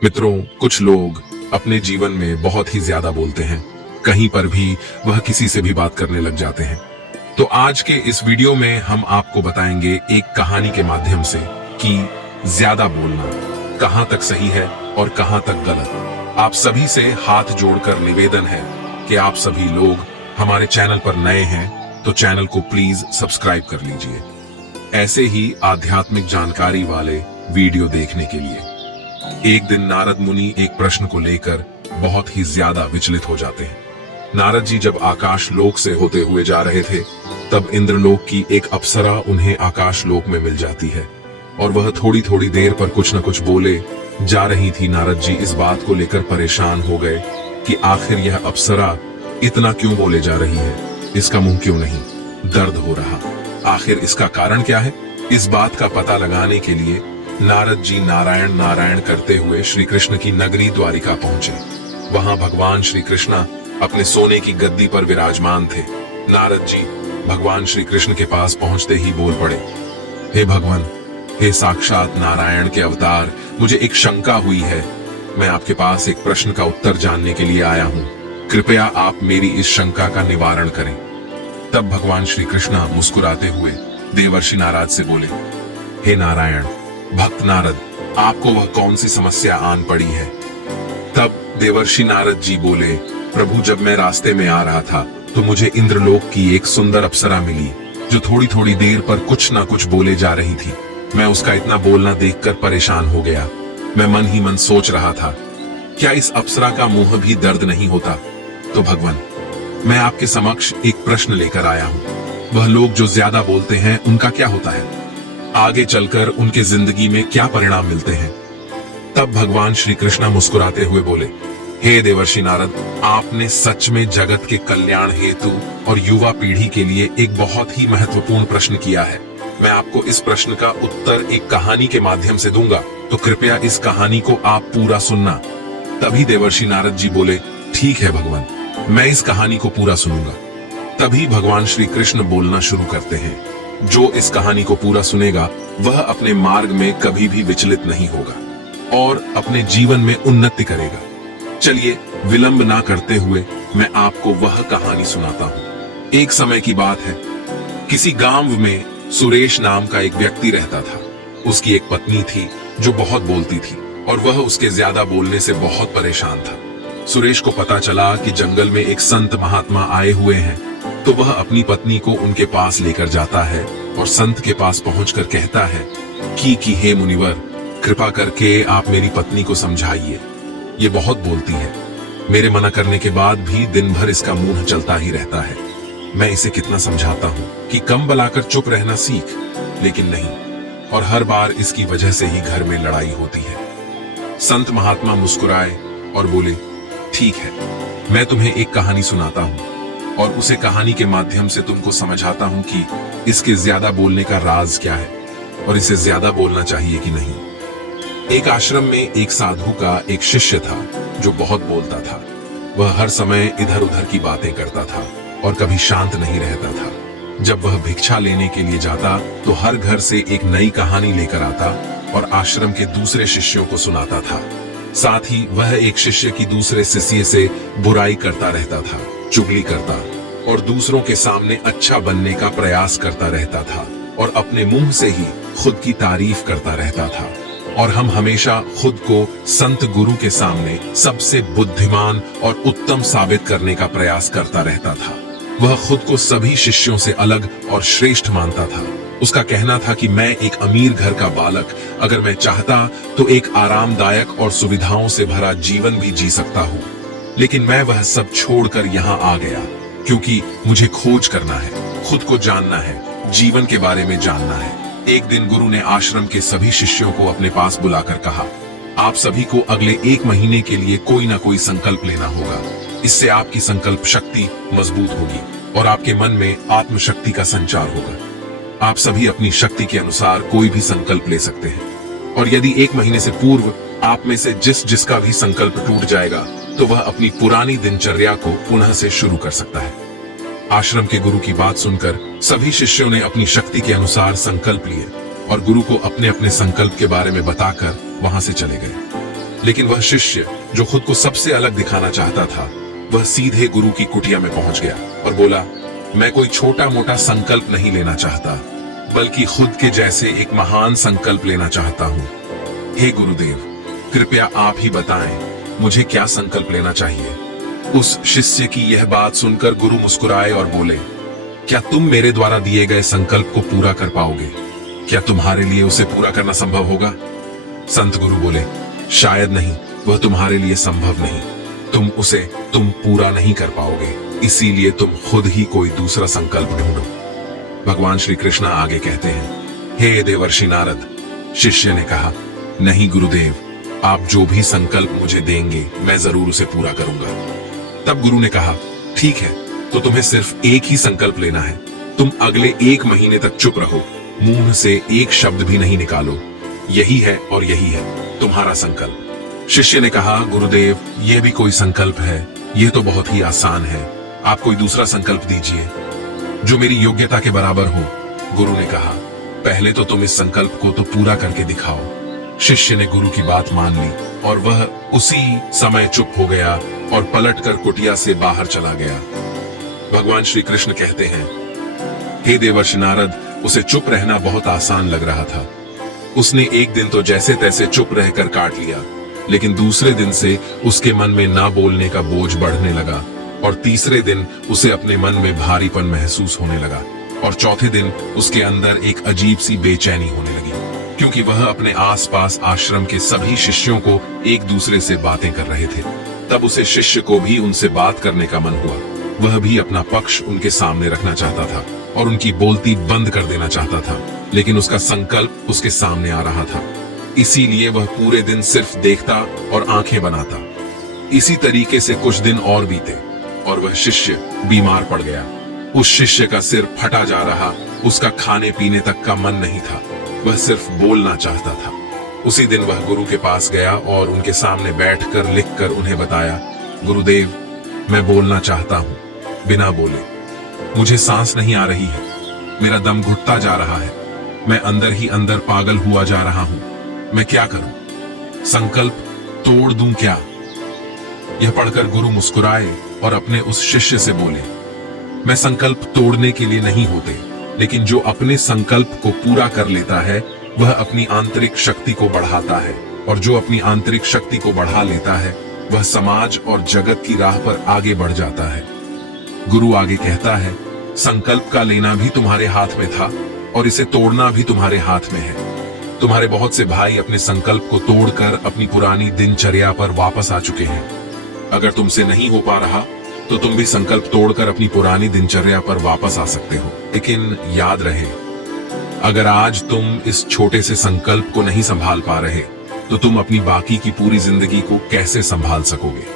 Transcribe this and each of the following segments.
मित्रों, कुछ लोग अपने जीवन में बहुत ही ज्यादा बोलते हैं। कहीं पर भी वह किसी से भी बात करने लग जाते हैं। तो आज के इस वीडियो में हम आपको बताएंगे एक कहानी के माध्यम से कि ज्यादा बोलना कहां तक सही है और कहां तक गलत। आप सभी से हाथ जोड़कर निवेदन है कि आप सभी लोग हमारे चैनल पर नए हैं तो चैनल को प्लीज सब्सक्राइब कर लीजिए, ऐसे ही आध्यात्मिक जानकारी वाले वीडियो देखने के लिए। एक दिन नारद मुनि एक प्रश्न को लेकर बहुत ही ज्यादा विचलित हो जाते हैं। नारद जी जब आकाश लोक से होते हुए जा रहे थे, तब इंद्रलोक की एक अप्सरा उन्हें आकाश लोक में मिल जाती है और वह थोड़ी थोड़ी देर पर कुछ न कुछ बोले जा रही थी। नारद जी इस बात को लेकर परेशान हो गए कि आखिर यह अप्सरा इतना क्यों बोले जा रही है, इसका मुंह क्यों नहीं दर्द हो रहा, आखिर इसका कारण क्या है। इस बात का पता लगाने के लिए नारद जी नारायण नारायण करते हुए श्री कृष्ण की नगरी द्वारिका पहुंचे। वहां भगवान श्री कृष्ण अपने सोने की गद्दी पर विराजमान थे। नारद जी भगवान श्री कृष्ण के पास पहुंचते ही बोल पड़े, हे भगवान, हे साक्षात नारायण के अवतार, मुझे एक शंका हुई है। मैं आपके पास एक प्रश्न का उत्तर जानने के लिए आया हूं। कृपया आप मेरी इस शंका का निवारण करें। तब भगवान श्री कृष्ण मुस्कुराते हुए देवर्षि नारद से बोले, हे नारायण, भक्त नारद, आपको वह कौन सी समस्या आन पड़ी है। तब देवर्षि नारद जी बोले, प्रभु, जब मैं रास्ते में आ रहा था तो मुझे इंद्रलोक की एक सुंदर अप्सरा मिली जो थोड़ी थोड़ी देर पर कुछ ना कुछ बोले जा रही थी। मैं उसका इतना बोलना देखकर परेशान हो गया। मैं मन ही मन सोच रहा था, क्या इस अप्सरा का मुंह भी दर्द नहीं होता। तो भगवान, मैं आपके समक्ष एक प्रश्न लेकर आया हूं। वह लोग जो ज्यादा बोलते हैं उनका क्या होता है, आगे चलकर उनके जिंदगी में क्या परिणाम मिलते हैं। तब भगवान श्री कृष्ण मुस्कुराते हुए बोले, हे देवर्षि नारद, आपने सच में जगत के कल्याण हेतु और युवा पीढ़ी के लिए एक बहुत ही महत्वपूर्ण प्रश्न किया है। मैं आपको इस प्रश्न का उत्तर एक कहानी के माध्यम से दूंगा, तो कृपया इस कहानी को आप पूरा सुनना। तभी देवर्षि नारद जी बोले, ठीक है भगवान, मैं इस कहानी को पूरा सुनूंगा। तभी भगवान श्री कृष्ण बोलना शुरू करते हैं, जो इस कहानी को पूरा सुनेगा वह अपने मार्ग में कभी भी विचलित नहीं होगा और अपने जीवन में उन्नति करेगा। चलिए विलंब ना करते हुए मैं आपको वह कहानी सुनाता हूँ। एक समय की बात है, किसी गांव में सुरेश नाम का एक व्यक्ति रहता था। उसकी एक पत्नी थी जो बहुत बोलती थी और वह उसके ज्यादा बोलने से बहुत परेशान था। सुरेश को पता चला कि जंगल में एक संत महात्मा आए हुए हैं, तो वह अपनी पत्नी को उनके पास लेकर जाता है और संत के पास पहुंचकर कहता है कि हे मुनिवर, कृपा करके आप मेरी पत्नी को समझाइए, ये बहुत बोलती है। मेरे मना करने के बाद भी दिन भर इसका मुंह चलता ही रहता है। मैं इसे कितना समझाता हूँ कि कम बलाकर चुप रहना सीख, लेकिन नहीं, और हर बार इसकी वजह से ही घर में लड़ाई होती है। संत महात्मा मुस्कुराए और बोले, ठीक है, मैं तुम्हें एक कहानी सुनाता हूँ और उसे कहानी के माध्यम से तुमको समझाता हूं कि इसके ज्यादा बोलने का राज क्या है और इसे ज्यादा बोलना चाहिए कि नहीं। एक आश्रम में एक साधु का एक शिष्य था जो बहुत बोलता था। वह हर समय इधर उधर की बातें करता था और कभी शांत नहीं रहता था। जब वह भिक्षा लेने के लिए जाता तो हर घर से एक नई कहानी लेकर आता और आश्रम के दूसरे शिष्यों को सुनाता था। साथ ही वह एक शिष्य की दूसरे शिष्य से बुराई करता रहता था, चुगली करता और दूसरों के सामने अच्छा बनने का प्रयास करता रहता था और अपने मुंह से ही खुद की तारीफ करता रहता था। और हम हमेशा खुद को संत गुरु के सामने सबसे बुद्धिमान और उत्तम साबित करने का प्रयास करता रहता था। वह खुद को सभी शिष्यों से अलग और श्रेष्ठ मानता था। उसका कहना था कि मैं एक अमीर घर का बालक, अगर मैं चाहता तो एक आरामदायक और सुविधाओं से भरा जीवन भी जी सकता हूँ, लेकिन मैं वह सब छोड़कर यहाँ आ गया क्योंकि मुझे खोज करना है, खुद को जानना है, जीवन के बारे में जानना है। एक दिन गुरु ने आश्रम के सभी शिष्यों को अपने पास बुलाकर कहा, आप सभी को अगले 1 महीने के लिए कोई ना कोई संकल्प लेना होगा। इससे आपकी संकल्प शक्ति मजबूत होगी और आपके मन में आत्मशक्ति का संचार होगा। आप सभी अपनी शक्ति के अनुसार कोई भी संकल्प ले सकते हैं और यदि 1 महीने से पूर्व आप में से जिसका भी संकल्प टूट जाएगा तो वह अपनी पुरानी दिनचर्या को पुनः से शुरू कर सकता है। आश्रम के गुरु की बात सुनकर सभी शिष्यों ने अपनी शक्ति के अनुसार संकल्प लिए और गुरु को अपने अपने संकल्प के बारे में बताकर वहां से चले गए। लेकिन वह शिष्य जो खुद को सबसे अलग दिखाना चाहता था, वह सीधे गुरु की कुटिया में पहुंच गया और बोला, मैं कोई छोटा मोटा संकल्प नहीं लेना चाहता, बल्कि खुद के जैसे एक महान संकल्प लेना चाहता हूं। हे गुरुदेव, कृपया आप ही बताएं मुझे क्या संकल्प लेना चाहिए। उस शिष्य की यह बात सुनकर गुरु मुस्कुराए और बोले, क्या तुम मेरे द्वारा दिए गए संकल्प को पूरा कर पाओगे? क्या तुम्हारे लिए उसे पूरा करना संभव होगा? संत गुरु बोले, शायद नहीं, वह तुम्हारे लिए संभव नहीं। तुम पूरा नहीं कर पाओगे, इसीलिए तुम खुद ही कोई दूसरा संकल्प ढूंढो। भगवान श्री कृष्ण आगे कहते हैं, हे देवर्षि नारद, शिष्य ने कहा, नहीं गुरुदेव, आप जो भी संकल्प मुझे देंगे मैं जरूर उसे पूरा करूंगा। तब गुरु ने कहा, ठीक है, तो तुम्हें सिर्फ एक ही संकल्प लेना है। तुम अगले 1 महीने तक चुप रहो, मुंह से एक शब्द भी नहीं निकालो। यही है और यही है तुम्हारा संकल्प। शिष्य ने कहा, गुरुदेव, ये भी कोई संकल्प है? ये तो बहुत ही आसान है। आप कोई दूसरा संकल्प दीजिए जो मेरी योग्यता के बराबर हो। गुरु ने कहा, पहले तो तुम इस संकल्प को तो पूरा करके दिखाओ। शिष्य ने गुरु की बात मान ली और वह उसी समय चुप हो गया और पलटकर कुटिया से बाहर चला गया। भगवान श्री कृष्ण कहते हैं, हे देवर्षि नारद, उसे चुप रहना बहुत आसान लग रहा था। उसने एक दिन तो जैसे तैसे चुप रहकर काट लिया, लेकिन दूसरे दिन से उसके मन में ना बोलने का बोझ बढ़ने लगा और तीसरे दिन उसे अपने मन में भारीपन महसूस होने लगा और चौथे दिन उसके अंदर एक अजीब सी बेचैनी होने लगी, क्योंकि वह अपने आसपास आश्रम के सभी शिष्यों को एक दूसरे से बातें कर रहे थे। तब उसे शिष्य को भी उनसे बात करने का मन हुआ। वह भी अपना पक्ष उनके सामने रखना चाहता था और उनकी बोलती बंद कर देना चाहता था, लेकिन उसका संकल्प उसके सामने आ रहा था। इसीलिए वह पूरे दिन सिर्फ देखता और आंखें बनाता। इसी तरीके से कुछ दिन और बीते और वह शिष्य बीमार पड़ गया। उस शिष्य का सिर फटा जा रहा, उसका खाने पीने तक का मन नहीं था, वह सिर्फ बोलना चाहता था। उसी दिन वह गुरु के पास गया और उनके सामने बैठकर लिखकर उन्हें बताया, गुरुदेव, मैं बोलना चाहता हूं, बिना बोले। मुझे सांस नहीं आ रही है, मेरा दम घुटता जा रहा है, मैं अंदर ही अंदर पागल हुआ जा रहा हूं। मैं क्या करूं? संकल्प तोड़ दूं क्या? यह पढ़कर गुरु मुस्कुराए और अपने उस शिष्य से बोले, मैं संकल्प तोड़ने के लिए नहीं होते, लेकिन जो अपने संकल्प को पूरा कर लेता है वह अपनी आंतरिक शक्ति को बढ़ाता है, और जो अपनी आंतरिक शक्ति को बढ़ा लेता है वह समाज और जगत की राह पर आगे बढ़ जाता है। गुरु आगे कहता है, संकल्प का लेना भी तुम्हारे हाथ में था और इसे तोड़ना भी तुम्हारे हाथ में है। तुम्हारे बहुत से भाई अपने संकल्प को तोड़कर अपनी पुरानी दिनचर्या पर वापस आ चुके हैं। अगर तुमसे नहीं हो पा रहा तो तुम भी संकल्प तोड़कर अपनी पुरानी दिनचर्या पर वापस आ सकते हो। लेकिन याद रहे, अगर आज तुम इस छोटे से संकल्प को नहीं संभाल पा रहे तो तुम अपनी बाकी की पूरी जिंदगी को कैसे संभाल सकोगे?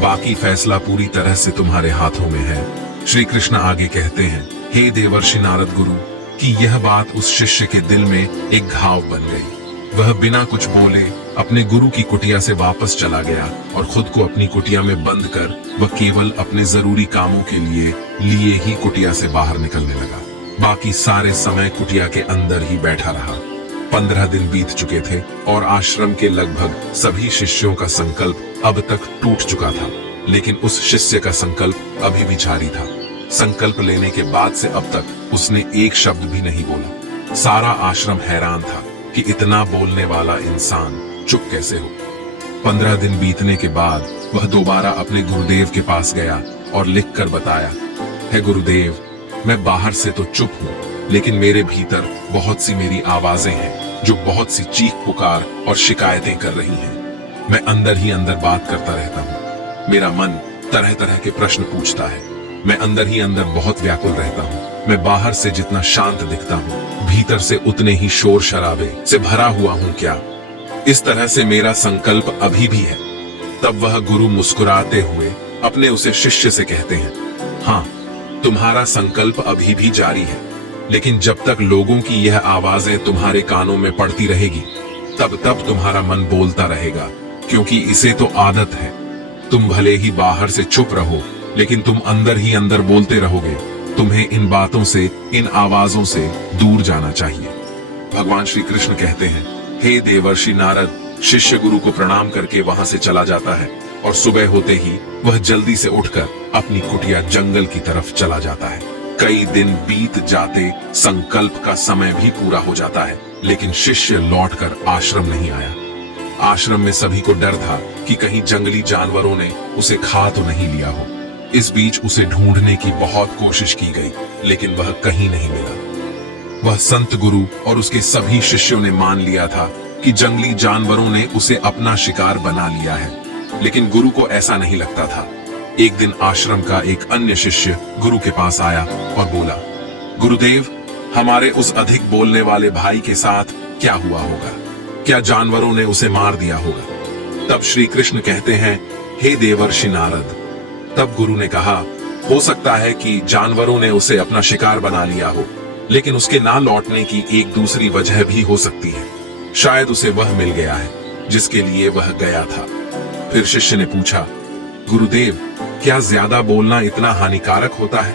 बाकी फैसला पूरी तरह से तुम्हारे हाथों में है। श्री कृष्ण आगे कहते हैं, हे देवर्षि नारद गुरु, कि यह बात उस शिष्य के दिल में एक घाव बन गई। वह बिना कुछ बोले अपने गुरु की कुटिया से वापस चला गया और खुद को अपनी कुटिया में बंद कर वह केवल अपने जरूरी कामों के लिए ही कुटिया से बाहर निकलने लगा। बाकी सारे समय कुटिया के अंदर ही बैठा रहा। 15 दिन बीत चुके थे और आश्रम के लगभग सभी शिष्यों का संकल्प अब तक टूट चुका था, लेकिन उस शिष्य का संकल्प अभी भी जारी था। संकल्प लेने के बाद से अब तक उसने एक शब्द भी नहीं बोला। सारा आश्रम हैरान था कि इतना बोलने वाला इंसान चुप कैसे हो। 15 दिन बीतने के बाद वह दोबारा अपने गुरुदेव के पास गया और लिखकर बताया, हे गुरुदेव, मैं बाहर से तो चुप हूँ, लेकिन मेरे भीतर बहुत सी मेरी आवाजें हैं जो बहुत सी चीख पुकार और शिकायतें कर रही हैं। मैं अंदर ही अंदर बात करता रहता हूँ। मेरा मन तरह तरह के प्रश्न पूछता है। मैं अंदर ही अंदर बहुत व्याकुल रहता हूँ। मैं बाहर से जितना शांत दिखता हूँ, भीतर से उतने ही शोर शराबे से भरा हुआ हूँ क्या? इस तरह से मेरा संकल्प अभी भी है। तब वह गुरु मुस्कुराते हुए अपने उसे शिष्य से कहते हैं, हाँ, तुम्हारा संकल्प अभी भी जारी है, लेकिन जब तक लोगों की यह आवाजें तुम्हारे कानों में पड़ती रहेगी तब तब तुम्हारा मन बोलता रहेगा, क्योंकि इसे तो आदत है। तुम भले ही बाहर से चुप रहो, लेकिन तुम अंदर ही अंदर बोलते रहोगे। तुम्हें इन बातों से, इन आवाजों से दूर जाना चाहिए। भगवान श्री कृष्ण कहते हैं, हे देवर्षि नारद, शिष्य गुरु को प्रणाम करके वहां से चला जाता है और सुबह होते ही वह जल्दी से उठकर अपनी कुटिया जंगल की तरफ चला जाता है। कई दिन बीत जाते संकल्प का समय भी पूरा हो जाता है, लेकिन शिष्य लौटकर आश्रम नहीं आया। आश्रम में सभी को डर था कि कहीं जंगली जानवरों ने उसे खा तो नहीं लिया हो। इस बीच उसे ढूंढने की बहुत कोशिश की गई, लेकिन वह कहीं नहीं मिला। वह संत गुरु और उसके सभी शिष्यों ने मान लिया था कि जंगली जानवरों ने उसे अपना शिकार बना लिया है, लेकिन गुरु को ऐसा नहीं लगता था। एक दिन आश्रम का एक अन्य शिष्य गुरु के पास आया और बोला, गुरुदेव, हमारे उस अधिक बोलने वाले भाई के साथ क्या हुआ होगा? क्या जानवरों ने उसे मार दिया होगा? तब श्री कृष्ण कहते हैं, हे देवर्षि नारद। तब गुरु ने कहा, हो सकता है कि जानवरों ने उसे अपना शिकार बना लिया हो, लेकिन उसके ना लौटने की एक दूसरी वजह भी हो सकती है। शायद उसे वह मिल गया है जिसके लिए वह गया था। फिर शिष्य ने पूछा, गुरुदेव, क्या ज्यादा बोलना इतना हानिकारक होता है?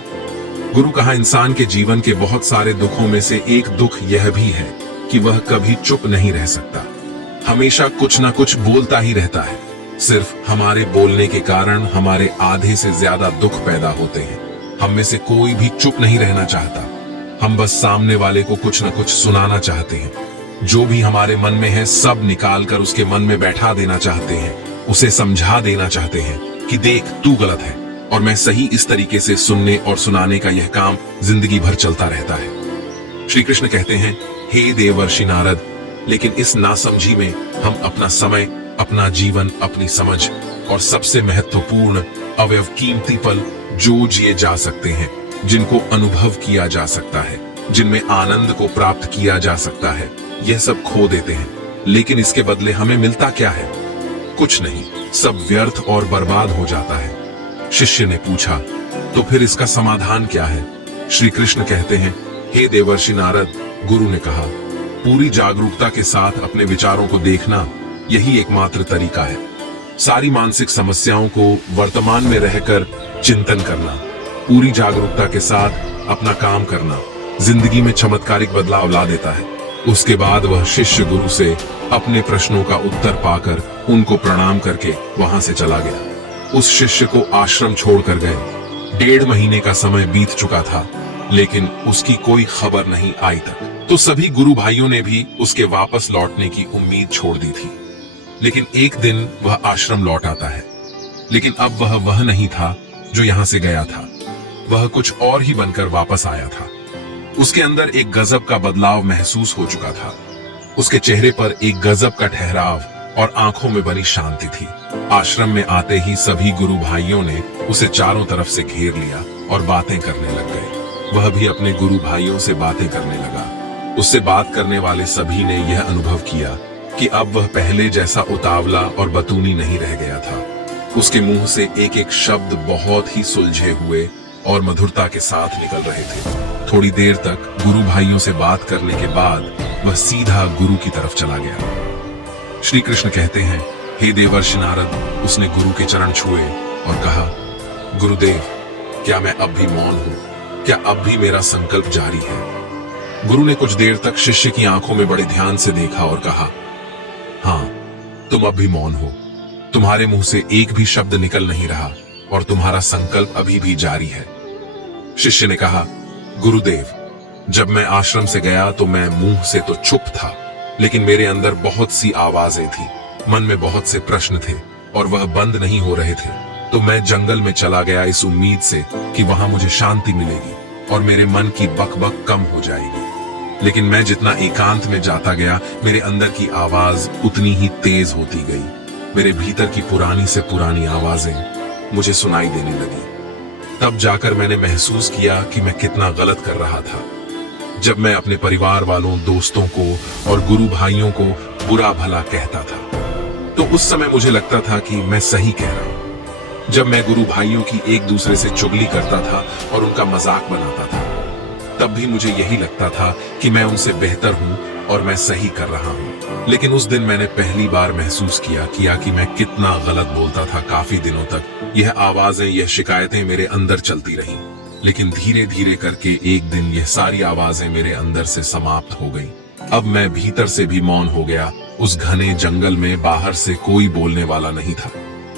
गुरु कहा, इंसान के जीवन के बहुत सारे दुखों में से एक दुख यह भी है कि वह कभी चुप नहीं रह सकता, हमेशा कुछ ना कुछ बोलता ही रहता है। सिर्फ हमारे बोलने के कारण हमारे आधे से ज्यादा दुख पैदा होते हैं। हम में से कोई भी चुप नहीं रहना चाहता, हम बस सामने वाले को कुछ न कुछ सुनाना चाहते हैं। जो भी हमारे मन में है सब निकाल कर उसके मन में बैठा देना चाहते हैं, उसे समझा देना चाहते हैं कि देख, तू गलत है और मैं सही। इस तरीके से सुनने और सुनाने का यह काम जिंदगी भर चलता रहता है। श्री कृष्ण कहते हैं, हे देवर्षि नारद, लेकिन इस नासमझी में हम अपना समय, अपना जीवन, अपनी समझ और सबसे महत्वपूर्ण अवयव कीमती पल जो जिए जा सकते हैं, जिनको अनुभव किया जा सकता है, जिनमें आनंद को प्राप्त किया जा सकता है, यह सब खो देते हैं। लेकिन इसके बदले हमें मिलता क्या है? कुछ नहीं, सब व्यर्थ और बर्बाद हो जाता है। शिष्य ने पूछा, तो फिर इसका समाधान क्या है? श्री कृष्ण कहते हैं, हे देवर्षि नारद, गुरु ने कहा, पूरी जागरूकता के साथ अपने विचारों को देखना, यही एकमात्र तरीका है। सारी मानसिक समस्याओं को वर्तमान में रहकर चिंतन करना, पूरी जागरूकता के साथ अपना काम करना जिंदगी में चमत्कारिक बदलाव ला देता है। उसके बाद वह शिष्य गुरु से अपने प्रश्नों का उत्तर पाकर उनको प्रणाम करके वहां से चला गया। उस शिष्य को आश्रम छोड़कर गए। 1.5 महीने का समय बीत चुका था, लेकिन उसकी कोई खबर नहीं आई तक। तो सभी गुरु भाइयों ने भी उसके वापस लौटने की उम्मीद छोड़ दी थी। लेकिन एक दिन वह आश्रम लौट आता है, लेकिन अब वह नहीं था जो यहां से गया था। वह कुछ और ही बनकर वापस आया था। उसके अंदर एक गजब का बदलाव महसूस हो चुका था। उसके चेहरे पर एक गजब का ठहराव और आंखों में बनी शांति थी। आश्रम में आते ही सभी गुरु भाइयों ने उसे चारों तरफ से घेर लिया और बातें करने लग गए। वह भी अपने गुरु भाइयों से बातें करने लगा। उससे बात करने वाले सभी ने यह अनुभव किया कि अब वह पहले जैसा उतावला और बतूनी नहीं रह गया था। उसके मुंह से एक एक शब्द बहुत ही सुलझे हुए और मधुरता के साथ निकल रहे थे। थोड़ी देर तक गुरु भाइयों से बात करने के बाद वह सीधा गुरु की तरफ चला गया। श्री कृष्ण कहते हैं, हे देवर्षि नारद, उसने गुरु के चरण छुए और कहा, गुरुदेव, क्या मैं अब भी मौन हूं? क्या अब भी मेरा संकल्प जारी है? गुरु ने कुछ देर तक शिष्य की आंखों में बड़े ध्यान से देखा और कहा, हाँ, तुम अब भी मौन हो। तुम्हारे मुंह से एक भी शब्द निकल नहीं रहा और तुम्हारा संकल्प अभी भी जारी है। शिष्य ने कहा, गुरुदेव, जब मैं आश्रम से गया तो मैं मुंह से तो चुप था, लेकिन मेरे अंदर बहुत सी आवाजें थी, मन में बहुत से प्रश्न थे और वह बंद नहीं हो रहे थे। तो मैं जंगल में चला गया इस उम्मीद से कि वहां मुझे शांति मिलेगी और मेरे मन की बकबक कम हो जाएगी। लेकिन मैं जितना एकांत में जाता गया, मेरे अंदर की आवाज उतनी ही तेज होती गई। मेरे भीतर की पुरानी से पुरानी आवाजें मुझे सुनाई देने लगी। तब जाकर मैंने महसूस किया कि मैं कितना गलत कर रहा था। जब मैं अपने परिवार वालों, दोस्तों को और गुरु भाइयों को बुरा भला कहता था, तो उस समय मुझे लगता था कि मैं सही कह रहा हूं। जब मैं गुरु भाइयों की एक दूसरे से चुगली करता था और उनका मजाक बनाता था, तब भी मुझे यही लगता था कि मैं उनसे बेहतर हूं और मैं सही कर रहा हूं। लेकिन उस दिन मैंने पहली बार महसूस किया कि मैं कितना गलत बोलता था। काफी दिनों तक यह आवाजें, यह शिकायतें मेरे अंदर चलती रहीं। लेकिन धीरे धीरे करके एक दिन यह सारी आवाजें मेरे अंदर से समाप्त हो गई। अब मैं भीतर से भी मौन हो गया उस घने जंगल में बाहर से कोई बोलने वाला नहीं था,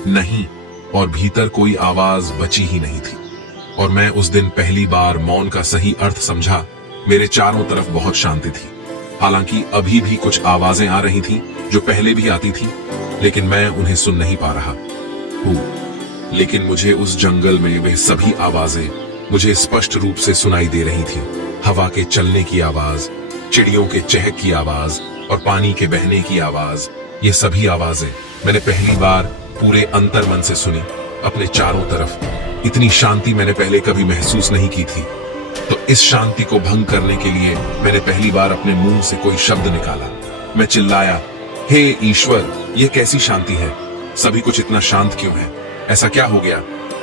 नहीं, और भीतर कोई आवाज बची ही नहीं थी। और मैं उस दिन पहली बार मौन का सही अर्थ समझा। मेरे चारों तरफ बहुत शांति थी। हालांकि अभी भी कुछ आवाजें आ रही थी जो पहले भी आती थी, लेकिन मैं उन्हें सुन नहीं पा रहा हूं। लेकिन मुझे उस जंगल में वे सभी आवाजें मुझे स्पष्ट रूप से सुनाई दे रही थी। हवा के चलने की आवाज, चिड़ियों के चहक की आवाज और पानी के बहने की आवाज। ये सभी आवाजें मैंने पहली बार पूरे अंतर्मन से सुनी। अपने चारों तरफ इतनी शांति मैंने पहले कभी महसूस नहीं की थी। तो इस शांति को भंग करने के लिए मैंने पहली बार अपने मुंह से कोई शब्द निकाला। मैं चिल्लाया, हे ईश्वर, ये कैसी शांति है? सभी कुछ इतना शांत क्यों है? ऐसा क्या हो गया?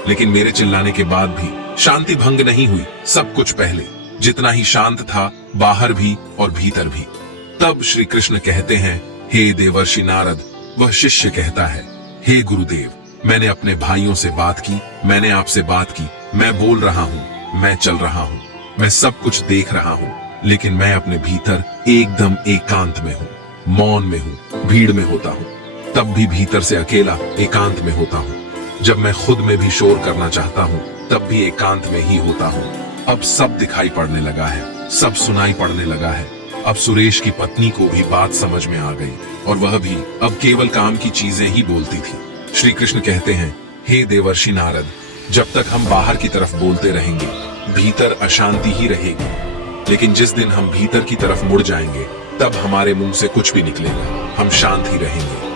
लेकिन मेरे चिल्लाने के बाद भी शांति भंग नहीं हुई। सब कुछ पहले जितना ही शांत था, बाहर भी और भीतर भी। तब श्री कृष्ण कहते हैं, हे देवर्षि नारद। वह शिष्य कहता है, हे गुरुदेव, मैंने अपने भाइयों से बात की, मैंने आपसे बात की, मैं बोल रहा हूँ, मैं चल रहा हूँ, मैं सब कुछ देख रहा हूँ, लेकिन मैं अपने भीतर एकदम एकांत में हूँ, मौन में हूँ, भीड़ में होता हूँ। तब भी भीतर से अकेला एकांत में होता हूँ। जब मैं खुद में भी शोर करना चाहता हूँ, तब भी एकांत में ही होता हूँ। अब सब दिखाई पड़ने लगा है, सब सुनाई पड़ने लगा है। अब सुरेश की पत्नी को भी बात समझ में आ गई और वह भी अब केवल काम की चीजें ही बोलती थी। श्री कृष्ण कहते हैं, हे देवर्षि नारद, जब तक हम बाहर की तरफ बोलते रहेंगे, भीतर अशांति ही रहेगी। लेकिन जिस दिन हम भीतर की तरफ मुड़ जाएंगे, तब हमारे मुंह से कुछ भी निकलेगा, हम शांत ही रहेंगे।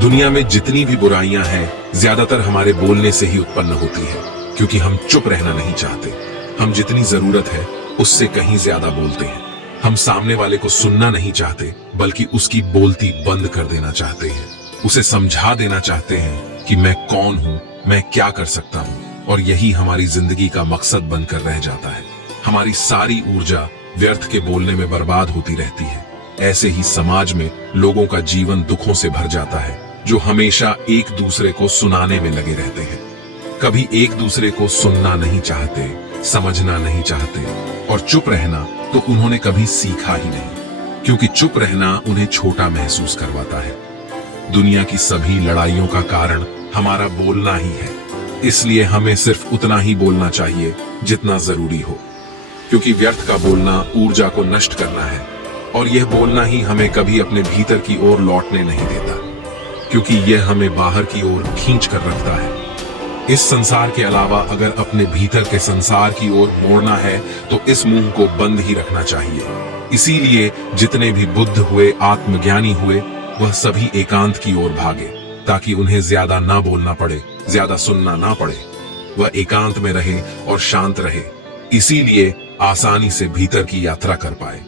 दुनिया में जितनी भी बुराइयां हैं, ज्यादातर हमारे बोलने से ही उत्पन्न होती है, क्योंकि हम चुप रहना नहीं चाहते। हम जितनी जरूरत है उससे कहीं ज्यादा बोलते हैं। हम सामने वाले को सुनना नहीं चाहते, बल्कि उसकी बोलती बंद कर देना चाहते हैं। उसे समझा देना चाहते हैं कि मैं कौन हूं, मैं क्या कर सकता हूं, और यही हमारी जिंदगी का मकसद बनकर रह जाता है। हमारी सारी ऊर्जा व्यर्थ के बोलने में बर्बाद होती रहती है। ऐसे ही समाज में लोगों का जीवन दुखों से भर जाता है, जो हमेशा एक दूसरे को सुनाने में लगे रहते हैं। कभी एक दूसरे को सुनना नहीं चाहते, समझना नहीं चाहते, और चुप रहना तो उन्होंने कभी सीखा ही नहीं, क्योंकि चुप रहना उन्हें छोटा महसूस करवाता है। दुनिया की सभी लड़ाइयों का कारण हमारा बोलना ही है। इसलिए हमें सिर्फ उतना ही बोलना चाहिए जितना जरूरी हो, क्योंकि व्यर्थ का बोलना ऊर्जा को नष्ट करना है, और यह बोलना ही हमें कभी अपने भीतर की ओर लौटने नहीं देता, क्योंकि यह हमें बाहर की ओर खींच कर रखता है। इस संसार के अलावा अगर अपने भीतर के संसार की ओर मोड़ना है, तो इस मुंह को बंद ही रखना चाहिए। इसीलिए जितने भी बुद्ध हुए, आत्मज्ञानी हुए, वह सभी एकांत की ओर भागे, ताकि उन्हें ज्यादा ना बोलना पड़े, ज्यादा सुनना ना पड़े। वह एकांत में रहे और शांत रहे, इसीलिए आसानी से भीतर की यात्रा कर पाए।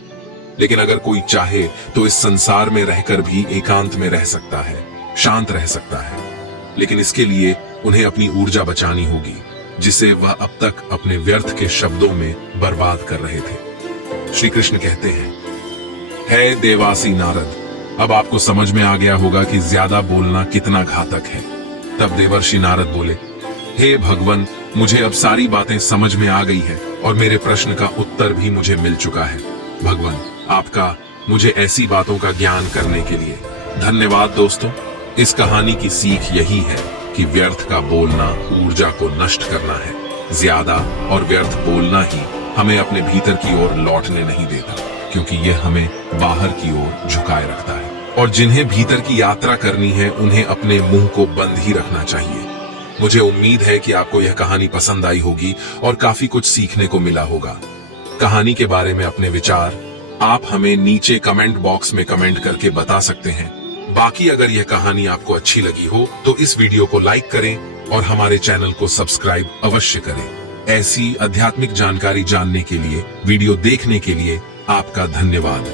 लेकिन अगर कोई चाहे तो इस संसार में रहकर भी एकांत में रह सकता है, शांत रह सकता है, लेकिन इसके लिए उन्हें अपनी ऊर्जा बचानी होगी, जिसे वह अब तक अपने व्यर्थ के शब्दों में बर्बाद कर रहे थे। श्री कृष्ण कहते हैं, हे देवासी नारद, अब आपको समझ में आ गया होगा कि ज्यादा बोलना कितना घातक है। तब देवर्षि नारद बोले, हे भगवान, मुझे अब सारी बातें समझ में आ गई है और मेरे प्रश्न का उत्तर भी मुझे मिल चुका है। भगवान, आपका मुझे ऐसी बातों का ज्ञान करने के लिए धन्यवाद। दोस्तों, इस कहानी की सीख यही है कि व्यर्थ का बोलना ऊर्जा को नष्ट करना है। ज्यादा और व्यर्थ बोलना ही हमें अपने भीतर की ओर लौटने नहीं देता, क्योंकि यह हमें बाहर की ओर झुकाए रखता है। और जिन्हें भीतर की यात्रा करनी है, उन्हें अपने मुंह को बंद ही रखना चाहिए। मुझे उम्मीद है कि आपको यह कहानी पसंद आई होगी और काफी कुछ सीखने को मिला होगा। कहानी के बारे में अपने विचार आप हमें नीचे कमेंट बॉक्स में कमेंट करके बता सकते हैं। बाकी अगर यह कहानी आपको अच्छी लगी हो तो इस वीडियो को लाइक करें और हमारे चैनल को सब्सक्राइब अवश्य करें। ऐसी आध्यात्मिक जानकारी जानने के लिए, वीडियो देखने के लिए आपका धन्यवाद।